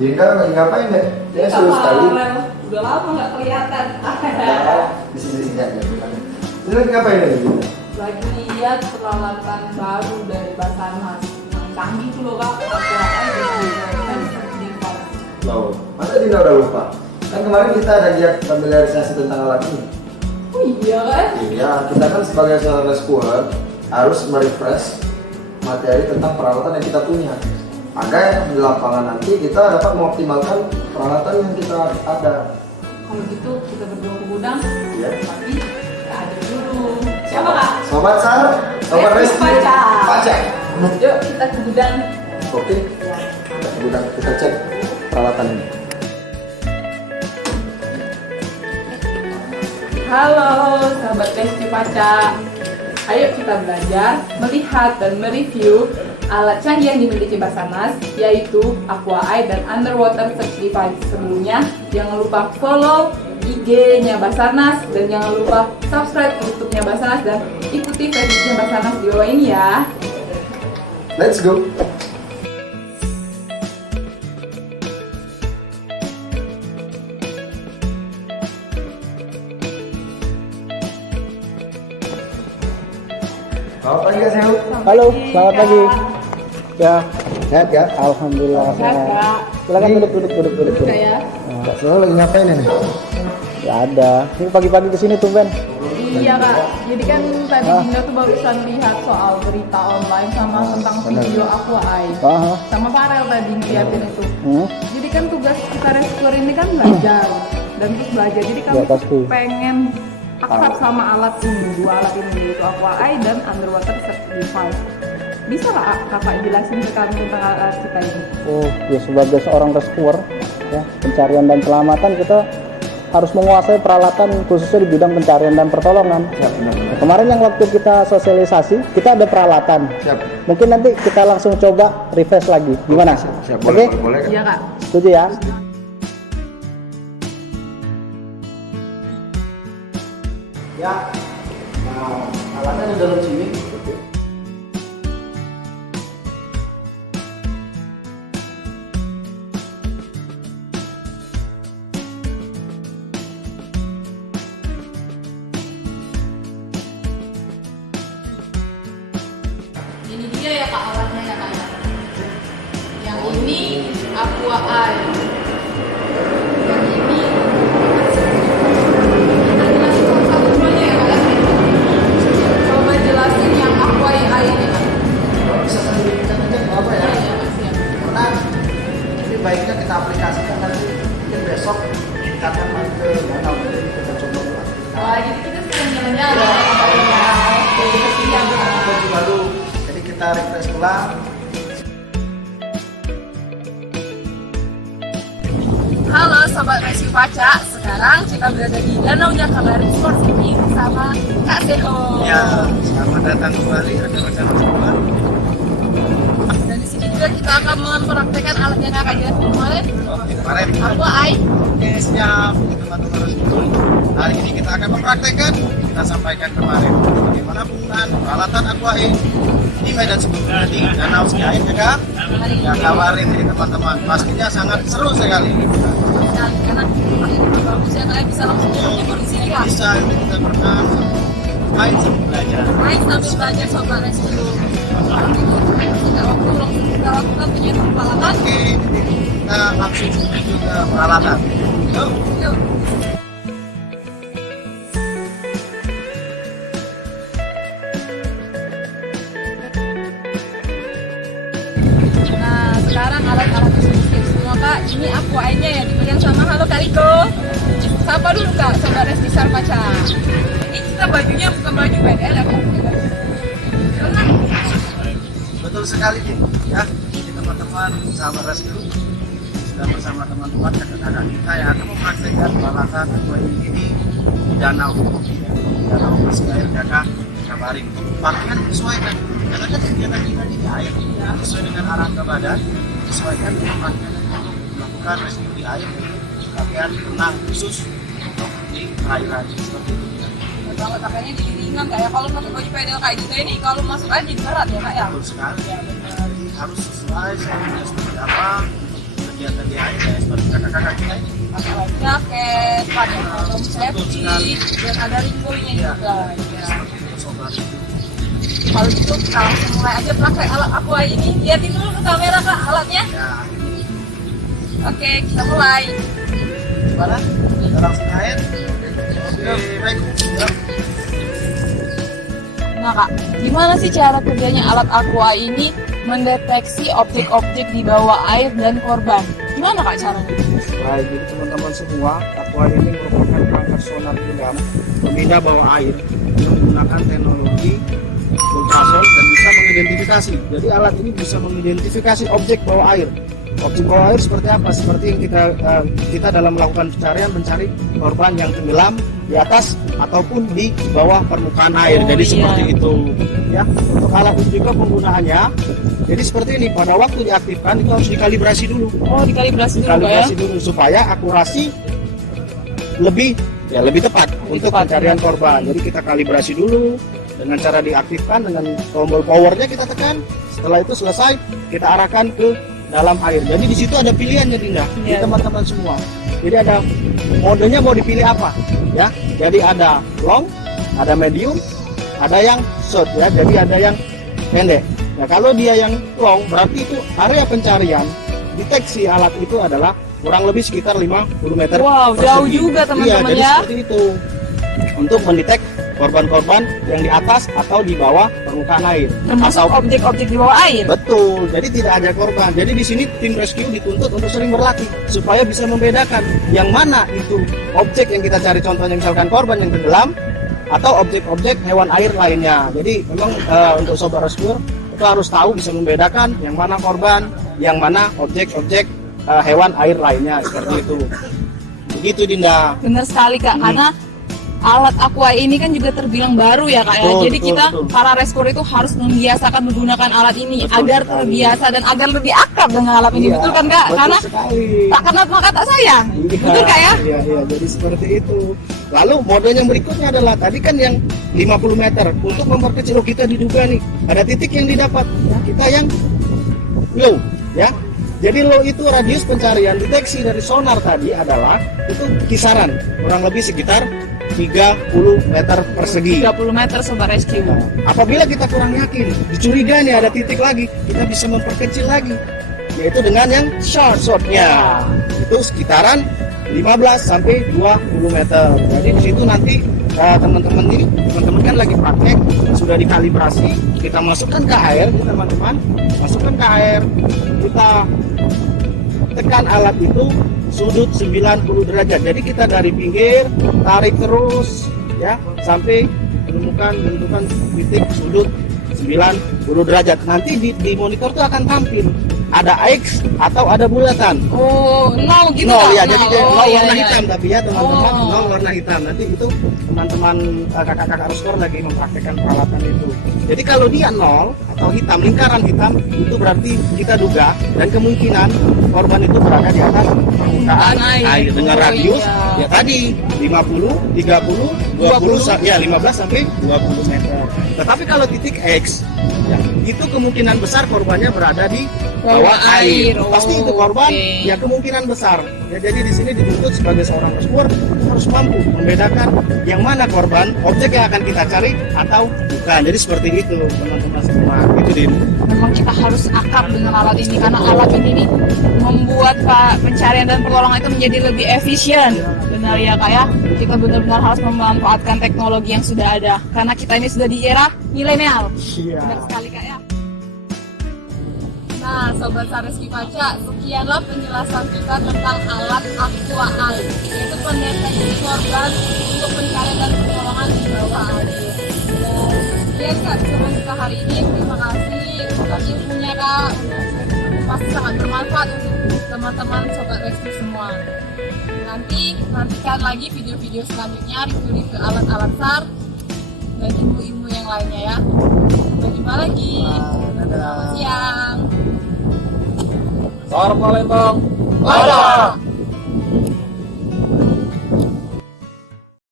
Dinda lagi ngapain deh? Dia seru sekali. Udah lama nggak kelihatan. Di sini aja. Ini lagi ngapain deh? Lagi lihat peralatan baru dari Basarnas. Yang canggih tuh loh kak. Aku aja Loh, masa Dinda udah lupa? Kan kemarin kita ada lihat familiarisasi tentang alat ini. Oh iya kan? Iya, kita kan sebagai seorang rescuer harus merefresh materi tentang peralatan yang kita punya agar di lapangan nanti kita dapat mengoptimalkan peralatan yang kita ada. Kalau gitu kita berdua ke gudang. Iya. Tapi nggak ada dulu. Siapa kak? Sobat Sar, Sobat Rescue Rescue Paca. Paca. Yuk kita ke gudang. Oke, kita ke gudang, kita cek peralatan ini. Halo sahabat Rescue Paca. Ayo kita belajar, melihat dan mereview alat canggih yang dimiliki Basarnas, yaitu Aqua Eye dan Underwater Search Device. Sebelumnya, jangan lupa follow IG-nya Basarnas dan jangan lupa subscribe YouTube-nya Basarnas dan ikuti Facebook-nya Basarnas di bawah ini ya. Let's go. Selamat pagi Kak Sehu. Halo, selamat pagi. Ya, Sehat ya? alhamdulillah Sehat sehat. kak. Silakan duduk. Duduk kak ya. Kak Sehu lagi ngapain ini? Ya ada. Ini pagi-pagi kesini tuh Ben. Iya kak, jadi kan tadi Dinda tuh barusan lihat soal berita online sama tentang video Aqua Eye. Aha. Sama Farel tadi ngeliatin itu. Hmm? Jadi kan tugas kita rescuer ini kan belajar dan terus belajar. Jadi kami Ya, pasti. pengen akrab sama alat ini, dua alat ini yaitu Aqua Eye dan Underwater Search Device. Bisa nggak kakak jelasin ke kami tentang alat kita ini? Oh, ya sebagai seorang rescuer, ya pencarian dan selamatan kita harus menguasai peralatan khususnya di bidang pencarian dan pertolongan. Siap, benar. Kemarin yang waktu kita sosialisasi, kita ada peralatan. Siap. Mungkin nanti kita langsung coba refresh lagi. Gimana? Siap, Oke? boleh Kak. Iya kak. Setuju ya? Ya. Nah, alatnya di dalam sini. Ini dia ya kak alatnya ya kak. Yang ini Aqua Eye. Yang ini kita jelasin satu duanya ya kak. Coba jelasin yang Aqua Eye ini kak. Bisa sambil dicek-cek apa ya? Iya kak siap. Karena ini baiknya kita aplikasikan nanti mungkin besok kita akan main ke danau jadi kita coba ulang. Wah jadi kita sedang jalan-jalan ya. Oke siap kak. Baju baru, jadi kita refresh ulang. Halo Sobat Rescue Paca, sekarang kita berada di Danau Jakabaring Sport City bersama Kak Seho. Ya, selamat datang kembali rekan-rekan semua. Dan di sini juga kita akan mempraktekkan alat yang kakak jelasin kemarin. Kemarin Aqua Eye. Oke, siap teman-teman rescue. Hari ini kita akan mempraktekkan kita sampaikan kemarin bagaimana penggunaan peralatan Aqua Eye di medan sebelumnya di Danau Sekiain ya Kak? Ya kabarin nih teman-teman, pastinya sangat seru sekali. Karena akhirnya bagus ya, kalian bisa langsung mengukur di sini kak. Bisa kita berenang, main sambil belajar. Main sambil belajar Sobat Rescue. Tidak waktu langsung kita lakukan penyiapan peralatan. Oke, kita langsung menuju ke peralatan. Yuk. Yuk. Nah, sekarang alat-alat tersebut siap semua kak. Ini Aqua Eye-nya ya dipegang sama halo Kak Riko. Sapa dulu kak, Sobat Rescue Paca. Ini kita bajunya bukan baju PDL ya kak. Renang. Betul sekali nih, ya. Jadi teman-teman sahabat rescue sudah bersama teman-teman kakak-kakak kita yang akan mempraktekkan peralatan Aqua Eye ini di danau, danau Sekiain Kakak Kabaring. Pakaian disesuaikan, karena kan kegiatan kita di air, ya, sesuai dengan arahan badan, disesuaikan dengan pakaian yang untuk melakukan rescue di air, pakaian renang khusus untuk di perairan seperti itu. Ya. Kalau pakainya jadi ringan kak ya. Kalau pakai baju PDL kayak gitu ini kalau masuk aja jadi berat ya kak ya. Betul sekali, ya, benar. Jadi harus sesuai soalnya seperti apa untuk kegiatan di air ya seperti kakak-kakak kita ini. Jaket, pakai helm safety, dan ada ringboynya Iya. juga. Ya. Sobat. Kalau gitu kita langsung mulai aja pakai alat aqua ini. Lihatin dulu ke kamera kak alatnya. Ya, Oke, kita mulai. gimana? Kita langsung ke air. Oke, baik. Ya. Nah kak, gimana sih cara kerjanya alat aqua ini mendeteksi objek-objek di bawah air dan korban? Gimana kak caranya? Baik, jadi teman-teman semua, aqua ini merupakan perangkat sonar genggam pembina bawah air yang menggunakan teknologi ultrasound dan bisa mengidentifikasi. Jadi alat ini bisa mengidentifikasi objek bawah air. Objek bawah air seperti apa? Seperti yang kita dalam melakukan pencarian mencari korban yang tenggelam di atas ataupun di bawah permukaan air. Oh, Jadi iya. seperti itu. Ya, untuk alat ini juga penggunaannya. Jadi seperti ini, pada waktu diaktifkan itu harus dikalibrasi dulu. Oh, dikalibrasi dulu kak ya? Kalibrasi dulu supaya akurasi lebih tepat untuk tepat, pencarian korban. Jadi kita kalibrasi dulu dengan cara diaktifkan dengan tombol powernya kita tekan. Setelah itu selesai kita arahkan ke dalam air. Jadi di situ ada pilihannya Dinda, di Iya. teman-teman semua. Jadi ada modenya mau dipilih apa ya. Jadi ada long, ada medium, ada yang short ya. Jadi ada yang pendek. Nah kalau dia yang long berarti itu area pencarian deteksi alat itu adalah kurang lebih sekitar 50 meter. Wow, persegi. jauh juga teman-teman Iya, jadi ya. seperti itu untuk mendetek korban-korban yang di atas atau di bawah permukaan air. Termasuk Atau objek-objek di bawah air. betul, jadi tidak ada korban. Jadi di sini tim rescue dituntut untuk sering berlatih supaya bisa membedakan yang mana itu objek yang kita cari, contohnya misalkan korban yang tenggelam atau objek-objek hewan air lainnya. Jadi memang untuk sobat rescue itu harus tahu bisa membedakan yang mana korban, yang mana objek-objek hewan air lainnya seperti itu. Begitu Dinda. Benar sekali kak, karena alat aqua ini kan juga terbilang baru ya kak ya. Betul, Jadi betul, kita betul. para rescuer itu harus membiasakan menggunakan alat ini Betul agar sekali. terbiasa dan agar lebih akrab dengan alat ini. Iya, Betul kan kak? betul Karena sekali. tak kenal maka tak sayang. Iya, Betul kak ya? Iya, jadi seperti itu. Lalu mode yang berikutnya adalah tadi kan yang 50 meter. Untuk memperkecil, oh kita diduga nih, ada titik yang didapat. Kita yang low, ya. Jadi low itu radius pencarian deteksi dari sonar tadi adalah itu kisaran kurang lebih sekitar 30 meter persegi. 30 meter sobat rescue. Nah, apabila kita kurang yakin, dicurigai nih ada titik lagi, kita bisa memperkecil lagi, yaitu dengan yang shortnya. Itu sekitaran 15 sampai 20 meter. Jadi di situ nanti teman-teman kan lagi praktek, sudah dikalibrasi, kita masukkan ke air, teman-teman, masukkan ke air, kita tekan alat itu sudut 90 derajat. Jadi kita dari pinggir tarik terus ya sampai menemukan titik sudut 90 derajat. Nanti di monitor itu akan tampil ada X atau ada bulatan. Oh, nol gitu Nol kak? ya, jadi Oh, nol iya, warna iya. hitam tapi ya teman-teman, Oh. nol warna hitam. Nanti itu teman-teman kakak-kakak rescue lagi mempraktekkan peralatan itu. Jadi kalau dia nol atau hitam, lingkaran hitam, itu berarti kita duga dan kemungkinan korban itu berada di atas permukaan air dengan Oh, radius iya. ya tadi 50, 30, 20, ya 15 sampai 20 meter. Tetapi kalau titik X ya, itu kemungkinan besar korbannya berada di bawah air. Oh, Pasti itu korban oke. ya kemungkinan besar. Ya, jadi di sini dituntut sebagai seorang rescuer harus mampu membedakan yang mana korban, objek yang akan kita cari atau bukan. Jadi seperti itu teman-teman semua. Itu Din. Memang kita harus akrab dengan alat ini karena alat ini nih membuat pencarian dan pertolongan itu menjadi lebih efisien. Benar ya kak ya? Kita benar-benar harus memanfaatkan teknologi yang sudah ada karena kita ini sudah di era milenial. Iya. Benar sekali kak ya. Nah, Sobat Sareski Paca, sekianlah penjelasan kita tentang alat aqua air, yaitu pendeteksi korban untuk pencarian dan pertolongan di bawah air. Dan sekian kak, coba kita hari ini. Terima kasih atas ilmunya kak, pasti sangat bermanfaat untuk teman-teman Sobat Rescue semua. Nantikan lagi video-video selanjutnya, review alat-alat SAR dan ilmu-ilmu yang lainnya ya. Sampai jumpa lagi. Selamat siang. Assalamualaikum. Waalaikumsalam.